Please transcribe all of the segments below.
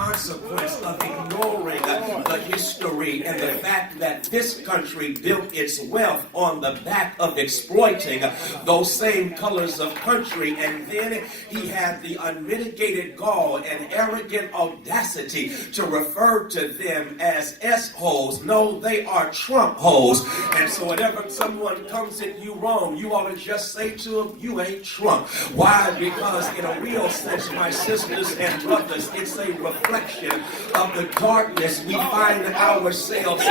consequence of ignoring the history and the fact that this country built its wealth on the back of exploiting those same colors of country. And then he had the unmitigated gall and arrogant audacity to refer to them as S-holes. No, they are Trump holes. And so whenever someone comes at you wrong, you ought to just say to them, you ain't Trump. Why? Because in a real sense, my sisters and brothers, it's a reflection of the darkness we find ourselves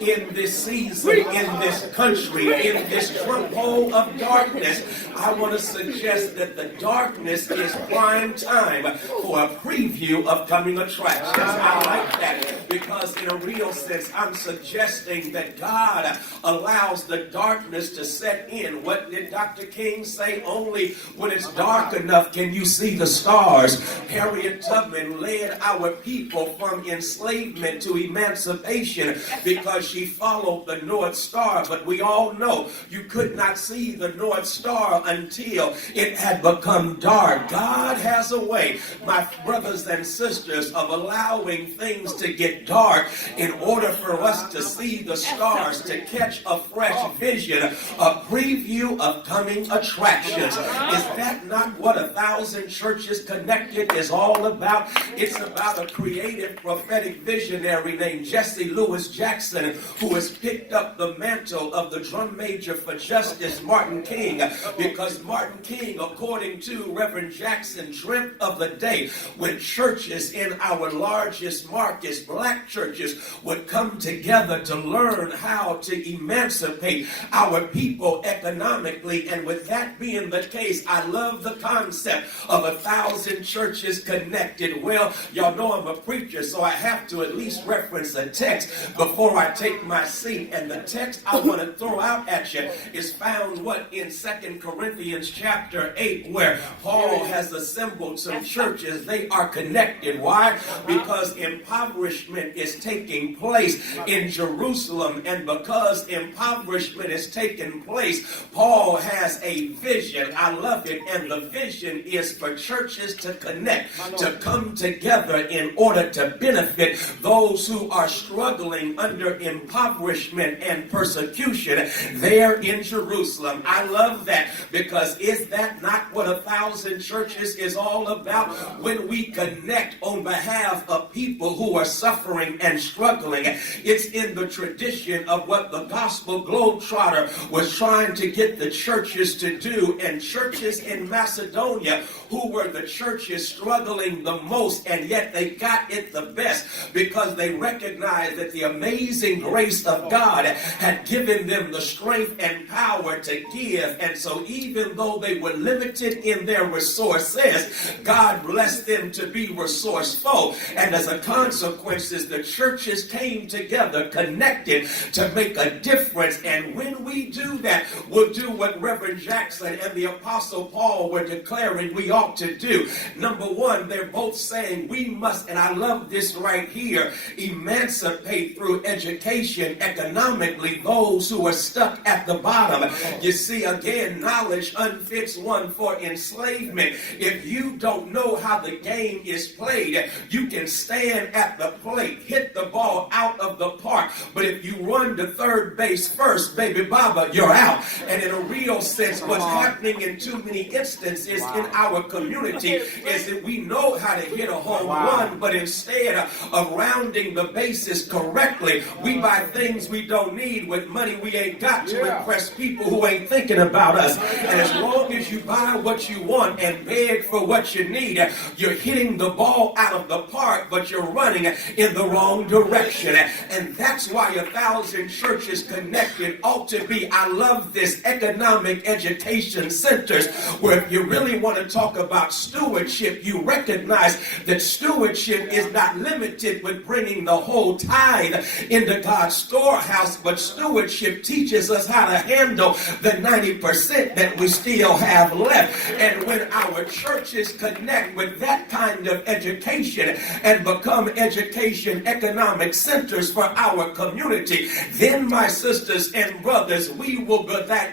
in this season, in this country, in this Trump hole of darkness. I want to suggest that the darkness is prime time for a preview of coming attractions. I like that because in a real sense, I'm suggesting that God allows the darkness to set in. What did Dr. King say? Only when it's dark enough can you see the stars. Harriet Tubman led our people from enslavement to emancipation because she followed the North Star. But we all know you could not see the North Star until it had become dark. God has a way, my brothers and sisters, of allowing things to get dark in order for us to see the stars, to catch a fresh vision, a preview of coming attractions. Is that not what 1,000 Churches Connected is all about? It's about a creative prophetic visionary named Jesse Lewis Jackson, who has picked up the mantle of the drum major for Justice Martin King, because Martin King, according to Reverend Jackson, dreamt of the day when churches in our largest markets, black churches, would come together to learn how to emancipate our people economically. And with that being the case, I love the concept of 1,000 Churches Connected. Well, y'all know I'm a preacher, so I have to at least reference a text before I take my seat. And the text I want to throw out at you is found in 2 Corinthians chapter 8, where Paul has assembled some churches. They are connected. Why? Because impoverishment is taking place in Jerusalem, and because impoverishment is taking place, Paul has a vision. I love it. And the vision is for churches to connect, to come together in order to benefit those who are struggling under impoverishment and persecution there in Jerusalem. I love that, because is that not what 1,000 churches is all about? When we connect on behalf of people who are suffering and struggling, it's in the tradition of what the gospel globetrotter was trying to get the churches to do. And churches in Macedonia, who were the churches struggling the most, and yet they got it the best because they recognized that the amazing grace of God had given them the strength and power to give. And so even though they were limited in their resources, God blessed them to be resourceful. And as a consequence, the churches came together, connected to make a difference. And when we do that, we'll do what Reverend Jackson and the Apostle Paul were declaring we ought to do. Number one, they're both saying we must, and I love this right here, emancipate through education economically those who are stuck at the bottom. You see, again, knowledge unfits one for enslavement. If you don't know how the game is played, you can stand at the plate, hit the ball out of the park, but if you run to third base first, baby Baba, you're out. And in a real sense, what's happening in too many instances in our community is that we know how to hit a home run, but instead of rounding the bases correctly, we buy things we don't need with money we ain't got to impress people who ain't thinking about us. And as long as you buy what you want and beg for what you need, you're hitting the ball out of the park, but you're running in the wrong direction. And that's why 1,000 Churches Connected ought to be, I love this, economic education centers, where if you really want to talk about stewardship, you recognize that stewardship is not limited with bringing the whole tithe into God's storehouse, but stewardship teaches us how to handle the 90% that we still have left. And when our churches connect with that kind of education and become education economic centers for our community, then my sisters and brothers, we will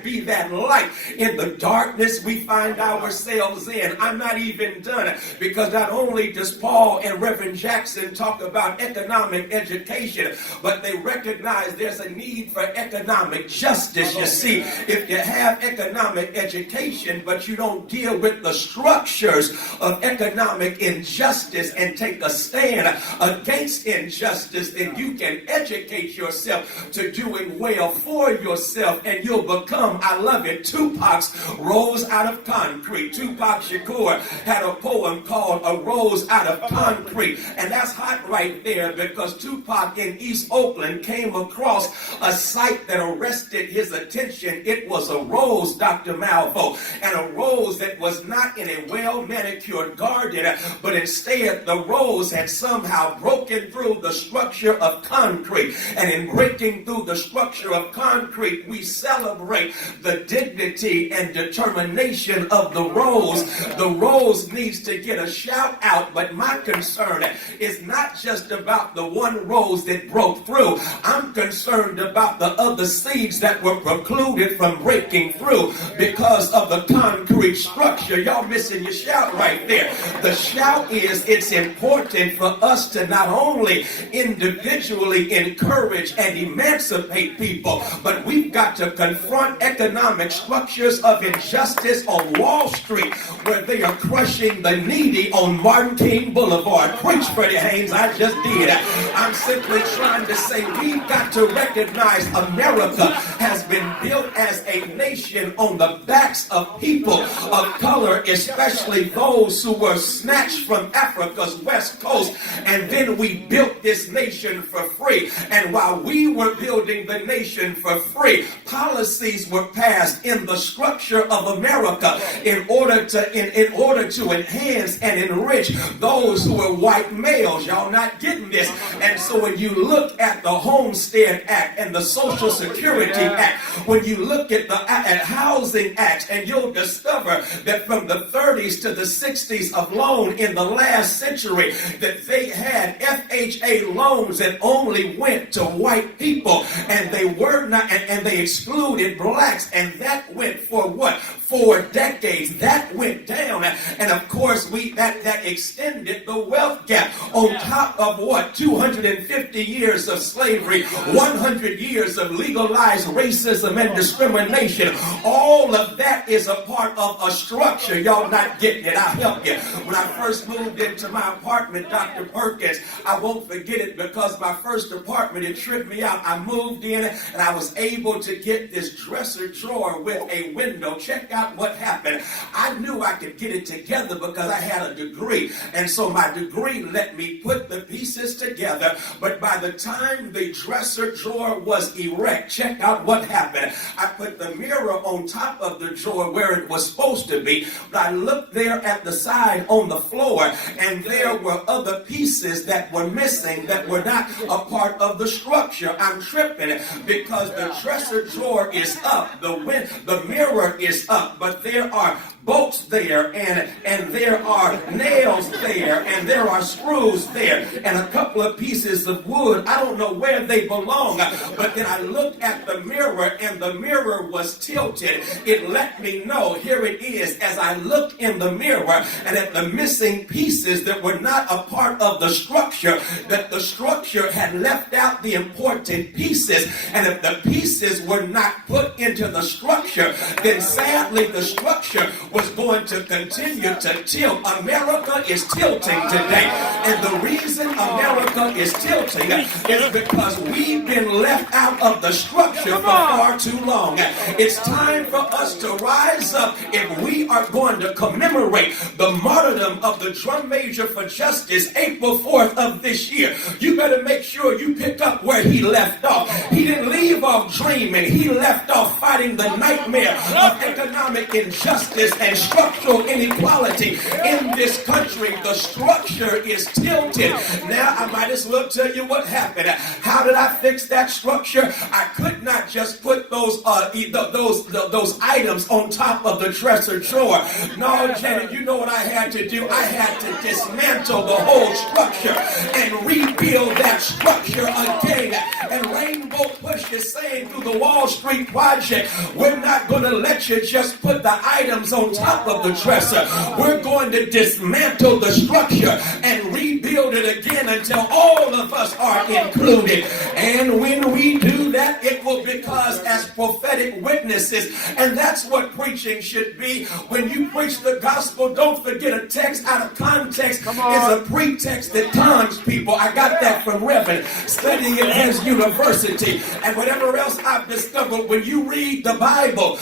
be that light in the darkness we find ourselves in. I'm not even done, because not only does Paul Paul and Reverend Jackson talk about economic education, but they recognize there's a need for economic justice. You see, if you have economic education, but you don't deal with the structures of economic injustice and take a stand against injustice, then you can educate yourself to doing well for yourself, and you'll become, I love it, Tupac's Rose Out of Concrete. Tupac Shakur had a poem called A Rose Out of Concrete, and that's hot right there because Tupac in East Oakland came across a site that arrested his attention. It was a rose, Dr. Malvo, and a rose that was not in a well-manicured garden, but instead the rose had somehow broken through the structure of concrete. And in breaking through the structure of concrete, we celebrate the dignity and determination of the rose. The rose needs to get a shout out, but my concern is not just about the one rose that broke through. I'm concerned about the other seeds that were precluded from breaking through because of the concrete structure. Y'all missing your shout right there. The shout is it's important for us to not only individually encourage and emancipate people, but we've got to confront economic structures of injustice on Wall Street where they are crushing the needy on Martin King Boulevard. Preach, Freddie Haynes, I just did. I'm simply trying to say we've got to recognize America has been built as a nation on the backs of people of color, especially those who were snatched from Africa's west coast, and then we built this nation for free. And while we were building the nation for free, policies were passed in the structure of America in order to enhance and enrich those who are white males. Y'all not getting this. And so when you look at the Homestead Act and the Social Security Act, when you look at the housing acts, and you'll discover that from the 30s to the 60s alone in the last century, that they had FHA loans that only went to white people, and they were not, and they excluded blacks, and that went for what? 4 decades. That went down, and of course that extended the wealth gap on top of what? 250 years of slavery, 100 years of legalized racism and discrimination. All of that is a part of a structure. Y'all not getting it. I'll help you. When I first moved into my apartment, Dr. Perkins, I won't forget it because my first apartment, it tripped me out. I moved in and I was able to get this dresser drawer with a window. Check out what happened. I knew I could get it together because I had a degree. And so my degree let me put the pieces together. But by the time the dresser drawer was erect, check out what happened. I put the mirror on top of the drawer where it was supposed to be. But I looked there at the side on the floor, and there were other pieces that were missing that were not a part of the structure. I'm tripping because the dresser drawer is up, the mirror is up, but there are bolts there, and there are nails there, and there are screws there, and a couple of pieces of wood. I don't know where they belong, but then I looked at the mirror, and the mirror was tilted. It let me know, here it is, as I looked in the mirror, and at the missing pieces that were not a part of the structure, that the structure had left out the important pieces, and if the pieces were not put into the structure, then sadly the structure was going to continue to tilt. America is tilting today. And the reason America is tilting is because we've been left out of the structure for far too long. It's time for us to rise up if we are going to commemorate the martyrdom of the drum major for justice April 4th of this year. You better make sure you pick up where he left off. He didn't leave off dreaming. He left off fighting the nightmare of economic injustice and structural inequality in this country. The structure is tilted. Now I might as well tell you what happened. How did I fix that structure? I could not just put those items on top of the dresser drawer. No, Janet, you know what I had to do? I had to dismantle the whole structure and rebuild that structure again. And Rainbow Push is saying through the Wall Street Project, we're not going to let you just put the items on top of the dresser. We're going to dismantle the structure and rebuild build it again until all of us are included. And when we do that, it will because as prophetic witnesses. And that's what preaching should be. When you preach the gospel, don't forget a text out of context is a pretext that cons people. I got that from Reverend, studying at his university. And whatever else I've discovered, when you read the Bible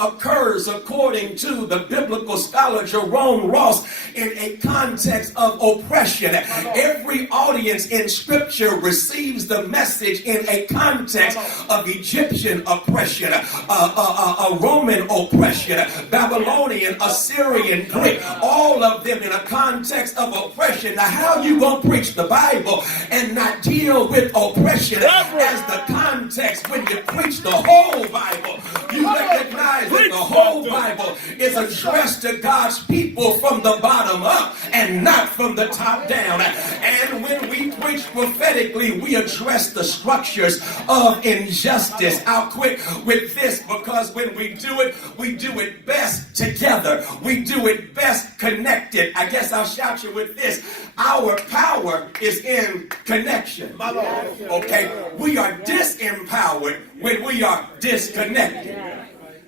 occurs according to the biblical scholar Jerome Ross in a context of oppression. Every audience in scripture receives the message in a context of Egyptian oppression, Roman oppression, Babylonian, Assyrian, Greek, all of them in a context of oppression. Now, how you gonna preach the Bible and not deal with oppression as the context when you preach the whole Bible? You recognize that the whole Bible is addressed to God's people from the bottom up and not from the top down. And when we preach prophetically, we address the structures of injustice. I'll quit with this because when we do it best together. We do it best connected. I guess I'll shout you with this. Our power is in connection. Okay? We are disempowered when we are disconnected.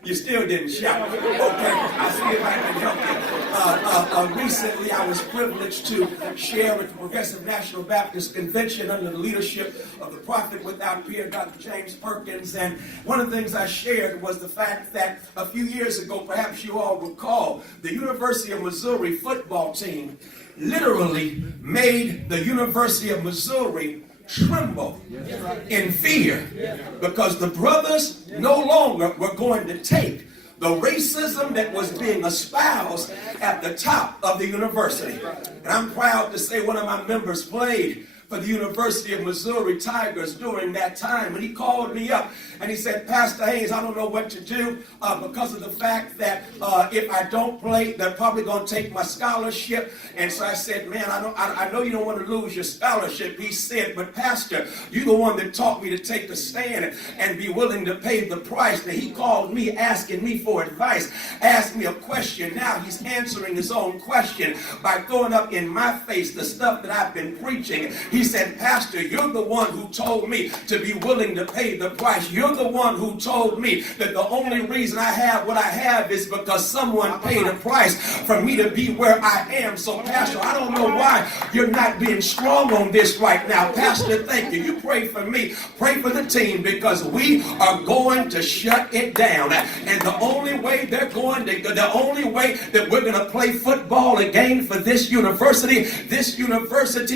You still didn't shout. Okay, I'll see if I can help you. Recently, I was privileged to share at the Progressive National Baptist Convention under the leadership of the prophet without peer, Dr. James Perkins. And one of the things I shared was the fact that a few years ago, perhaps you all recall, the University of Missouri football team literally made the University of Missouri tremble in fear because the brothers no longer were going to take the racism that was being espoused at the top of the university. And I'm proud to say one of my members played for the University of Missouri Tigers during that time. And he called me up and he said, Pastor Haynes, I don't know what to do because of the fact that if I don't play, they're probably going to take my scholarship. And so I said, man, I know you don't want to lose your scholarship. He said, but Pastor, you're the one that taught me to take a stand and be willing to pay the price. Now he called me asking me for advice, asked me a question. Now he's answering his own question by throwing up in my face the stuff that I've been preaching. He said, Pastor, you're the one who told me to be willing to pay the price. You're the one who told me that the only reason I have what I have is because someone paid a price for me to be where I am. So, Pastor, I don't know why you're not being strong on this right now. Pastor, thank you. You pray for me. Pray for the team because we are going to shut it down. And the only way that we're going to play football again for this university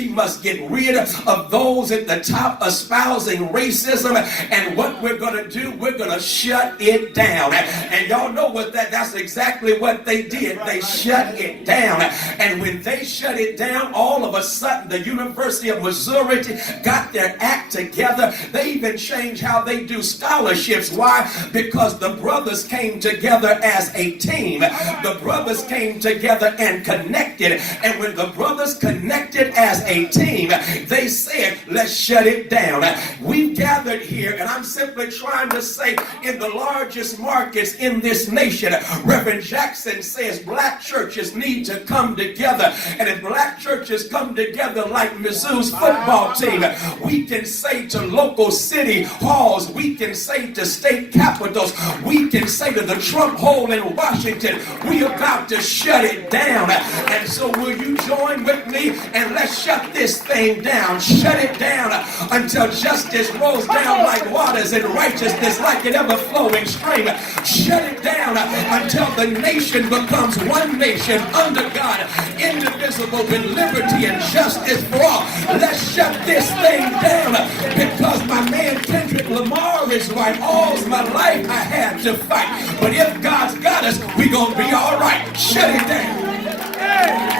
must get rid of those at the top espousing racism. And what we're going to do, we're going to shut it down. And y'all know what that's exactly what they did. They shut it down. And when they shut it down, all of a sudden the University of Missouri got their act together. They even changed how they do scholarships. Why? Because the brothers came together as a team. The brothers came together and connected. And when the brothers connected as a team, they said, let's shut it down. We've gathered here, and I'm simply trying to say, in the largest markets in this nation, Reverend Jackson says black churches need to come together. And if black churches come together like Mizzou's football team, we can say to local city halls, we can say to state capitals, we can say to the Trump hole in Washington, we about to shut it down. And so will you join with me and let's shut this thing down. Shut it down until justice rolls down like waters and righteousness like an ever-flowing stream. Shut it down until the nation becomes one nation under God, indivisible with liberty and justice for all. Let's shut this thing down because my man Kendrick Lamar is right. All my life I had to fight. But if God's got us, we're going to be all right. Shut it down.